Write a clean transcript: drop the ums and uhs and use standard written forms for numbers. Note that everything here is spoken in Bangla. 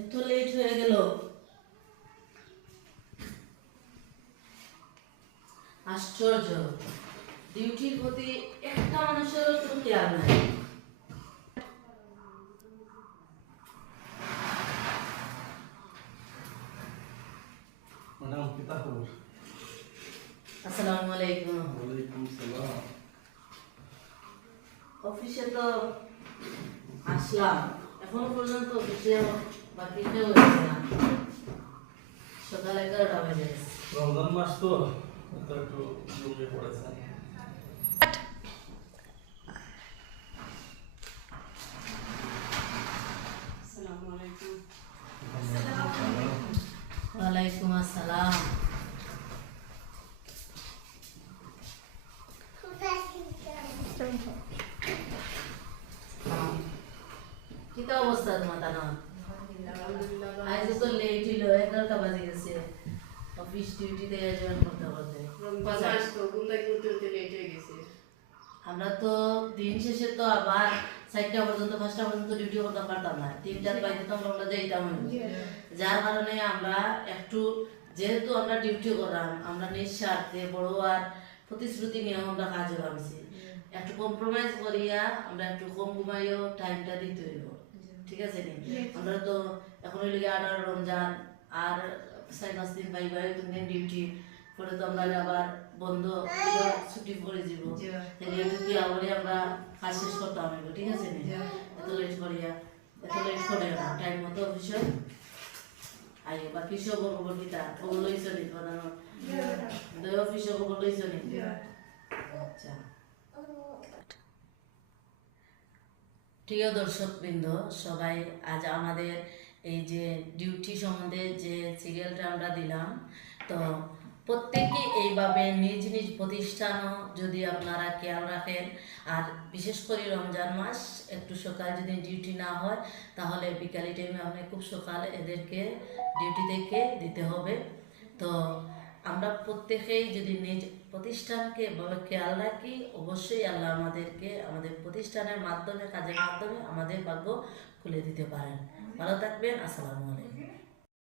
এত লেট হয়ে গেল। আশ্চর্য, ডিউটির প্রতি একটা মানুষেরও কোনো খেয়াল নাই। ম্যাডাম কিতা খবর? আসসালামু আলাইকুম। ওয়ালাইকুম সালাম। অফিসে তো আসলাম, এখনো পর্যন্ত অফিসে বাকি কেউ এসেছে না। সকাল 11টা বাজে গেছে। রমজান মাস তো একটু জমিয়ে পড়েছে। আসসালামু আলাইকুম। ওয়ালাইকুম আসসালাম। কিতা অবস্থা তোমার তানা? আজ তো লেট হলো, 11টা বাজে গেছে। অফিস ডিউটিতে জয়েন করতে করতে রমজান মাস তো ঘুম থেকে উঠতে উঠতে লেট হয়ে গেছে। আমরা তো দিন শেষে তো আবার 4টা পর্যন্ত 5টা পর্যন্ত ডিউটি করতে পারতাম না। 3টার বাইরে তো আমরা যাইতাম না। যার কারণে আমরা একটু, যেহেতু আমরা ডিউটি করলাম, আমরা নিঃস্বার্থে বড় আর প্রতিশ্রুতি নিয়ে আমরা কাজ করছি। একটু কম্প্রোমাইজ করিয়া আমরা একটু কম ঘুমাইও টাইমটা দিতে হইব। ঠিক আছে নি? আমরা তো এখন হইলে 18 রমজান আর 4-5 দিন পাইবাই, 3 দিন ডিউটি পরে তো আমরা আবার বন্ধ ছুটি পড়ে যাব। তাহলে একটু কি আবার আমরা কাজ শেষ করতে হবে। ঠিক আছে নি? এত লেট করিয়া, এত লেট করে না, টাইম মতো অফিসে আইও। বাকি সব খবর কিতা খবর লইছ নি? প্রধান দুই অফিসে খবর লইছ নি? আচ্ছা, প্রিয় দর্শকবৃন্দ সবাই, আজ আমাদের এই যে ডিউটি সম্বন্ধে যে সিরিয়ালটা আমরা দিলাম, তো প্রত্যেকে এইভাবে নিজ নিজ প্রতিষ্ঠানও যদি আপনারা খেয়াল রাখেন, আর বিশেষ করে রমজান মাস একটু সকাল যদি ডিউটি না হয় তাহলে বিকালি টাইমে আপনি খুব সকালে এদেরকে ডিউটি থেকে দিতে হবে। তো আমরা প্রত্যেকেই যদি নিজ প্রতিষ্ঠানকে এভাবে খেয়াল রাখি, অবশ্যই আল্লাহ আমাদেরকে আমাদের প্রতিষ্ঠানের মাধ্যমে, কাজের মাধ্যমে আমাদের ভাগ্য খুলে দিতে পারেন। ভালো থাকবেন। আসসালামু আলাইকুম।